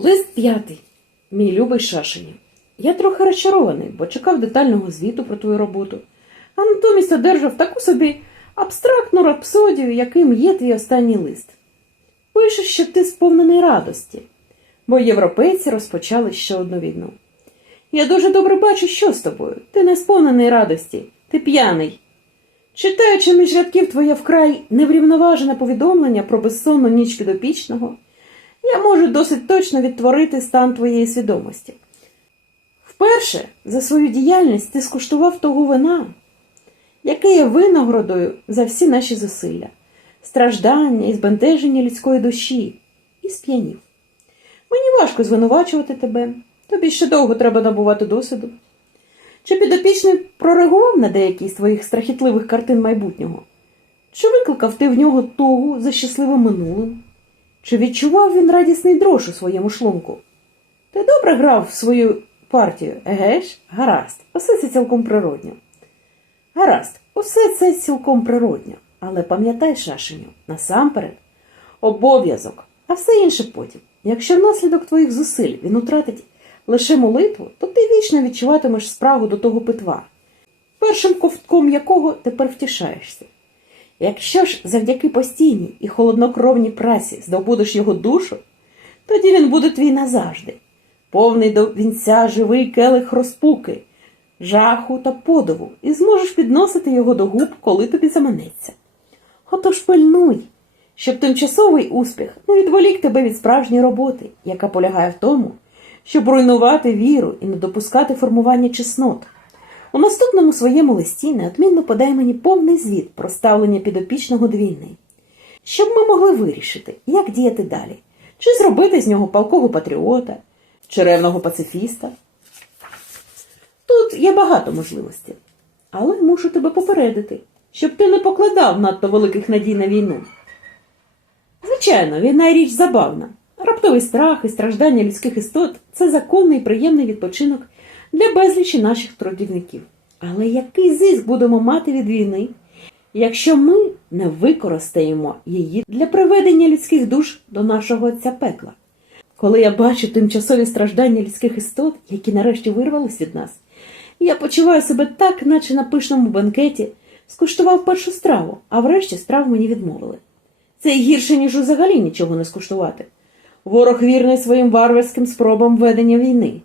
Лист п'ятий. Мій любий Шашині. Я трохи розчарований, бо чекав детального звіту про твою роботу, а натомість одержав таку собі абстрактну рапсодію, яким є твій останній лист. Пишеш, що ти сповнений радості, бо європейці розпочали ще одну війну. Я дуже добре бачу, що з тобою. Ти не сповнений радості, ти п'яний. Читаючи між рядків твоє вкрай неврівноважене повідомлення про безсонну ніч підопічного, я можу досить точно відтворити стан твоєї свідомості. Вперше за свою діяльність ти скуштував того вина, яке є винагородою за всі наші зусилля, страждання і збентеження людської душі, і сп'янів. Мені важко звинувачувати тебе, тобі ще довго треба набувати досвіду. Чи підопічний прореагував на деякі з твоїх страхітливих картин майбутнього? Чи викликав ти в нього тогу за щасливим минулим? Чи відчував він радісний дрож у своєму шлунку? Ти добре грав в свою партію, еге ж? Гаразд, усе це цілком природньо. Гаразд, усе це цілком природньо. Але пам'ятай, Шашеню, насамперед, обов'язок, а все інше потім. Якщо внаслідок твоїх зусиль він утратить лише молитву, то ти вічно відчуватимеш спрагу до того питва, першим ковтком якого тепер втішаєшся. Якщо ж завдяки постійній і холоднокровній праці здобудеш його душу, тоді він буде твій назавжди, повний до вінця живий келих розпуки, жаху та подиву, і зможеш підносити його до губ, коли тобі заманеться. Отож пильнуй, щоб тимчасовий успіх не відволік тебе від справжньої роботи, яка полягає в тому, щоб руйнувати віру і не допускати формування чеснот. У наступному своєму листі неодмінно подай мені повний звіт про ставлення підопічного до війни, щоб ми могли вирішити, як діяти далі, чи зробити з нього палкого патріота, чи ревного пацифіста. Тут є багато можливостей, але мушу тебе попередити, щоб ти не покладав надто великих надій на війну. Звичайно, війна річ забавна. Раптовий страх і страждання людських істот це законний і приємний відпочинок для безлічі наших трудівників. Але який зиск будемо мати від війни, якщо ми не використаємо її для приведення людських душ до нашого отця пекла? Коли я бачу тимчасові страждання людських істот, які нарешті вирвались від нас, я почуваю себе так, наче на пишному банкеті скуштував першу страву, а врешті страв мені відмовили. Це гірше, ніж взагалі нічого не скуштувати. Ворог вірний своїм варварським спробам ведення війни,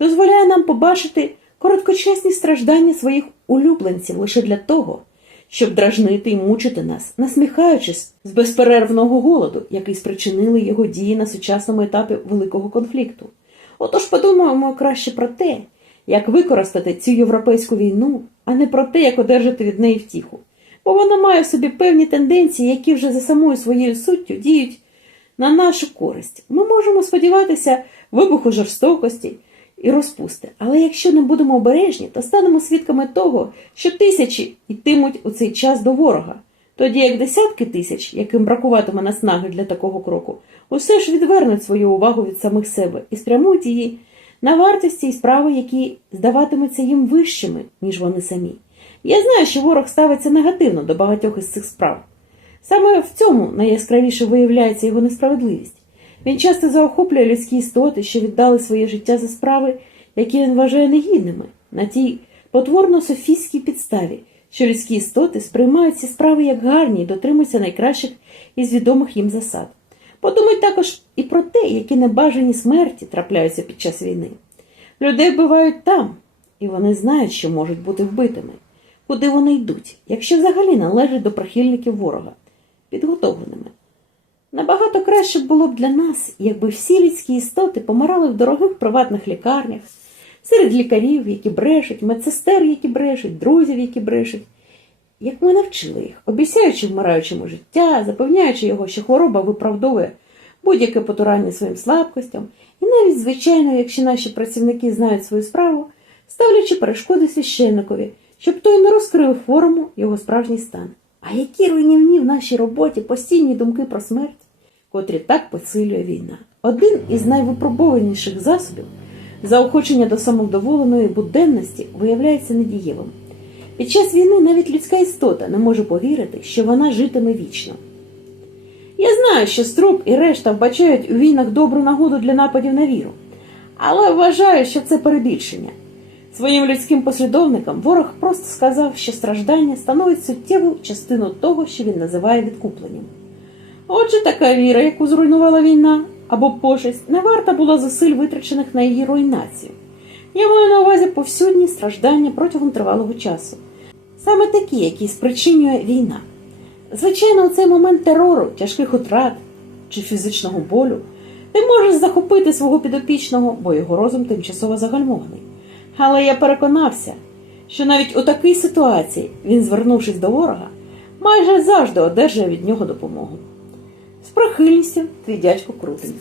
дозволяє нам побачити короткочасні страждання своїх улюбленців лише для того, щоб дражнити і мучити нас, насміхаючись з безперервного голоду, який спричинили його дії на сучасному етапі великого конфлікту. Отож подумаємо краще про те, як використати цю європейську війну, а не про те, як одержати від неї втіху. Бо вона має в собі певні тенденції, які вже за самою своєю суттю діють на нашу користь. Ми можемо сподіватися вибуху жорстокості і розпусти. Але якщо не будемо обережні, то станемо свідками того, що тисячі йтимуть у цей час до ворога. Тоді як десятки тисяч, яким бракуватиме наснаги для такого кроку, усе ж відвернуть свою увагу від самих себе і спрямують її на вартості і справи, які здаватимуться їм вищими, ніж вони самі. Я знаю, що ворог ставиться негативно до багатьох із цих справ. Саме в цьому найяскравіше виявляється його несправедливість. Він часто заохоплює людські істоти, що віддали своє життя за справи, які він вважає негідними, на тій потворно-софістській підставі, що людські істоти сприймають ці справи як гарні і дотримуються найкращих із відомих їм засад. Подумай також і про те, які небажані смерті трапляються під час війни. Людей вбивають там, і вони знають, що можуть бути вбитими, куди вони йдуть, якщо взагалі належать до прихильників ворога, підготовленими. Набагато краще було б для нас, якби всі людські істоти помирали в дорогих приватних лікарнях, серед лікарів, які брешуть, медсестер, які брешуть, друзів, які брешуть. Як ми навчили їх, обіцяючи вмираючому життя, запевняючи його, що хвороба виправдовує будь-яке потурання своїм слабкостям, і навіть, звичайно, якщо наші працівники знають свою справу, ставлячи перешкоди священникові, щоб той не розкрив форму його справжній стан. А які руйнівні в нашій роботі постійні думки про смерть, котрі так посилює війна. Один із найвипробованіших засобів заохочення до самовдоволеної буденності виявляється недієвим. Під час війни навіть людська істота не може повірити, що вона житиме вічно. Я знаю, що Струб і решта вбачають у війнах добру нагоду для нападів на віру, але вважаю, що це перебільшення. Своїм людським послідовникам ворог просто сказав, що страждання становить суттєву частину того, що він називає відкупленням. Отже, така віра, яку зруйнувала війна або пошесть, не варта була зусиль витрачених на її руйнацію. Я маю на увазі повсюдні страждання протягом тривалого часу, саме такі, які спричинює війна. Звичайно, у цей момент терору, тяжких утрат чи фізичного болю ти можеш захопити свого підопічного, бо його розум тимчасово загальмований. Але я переконався, що навіть у такій ситуації він, звернувшись до ворога, майже завжди одержує від нього допомогу. З прихильністю твій дядько Крутень.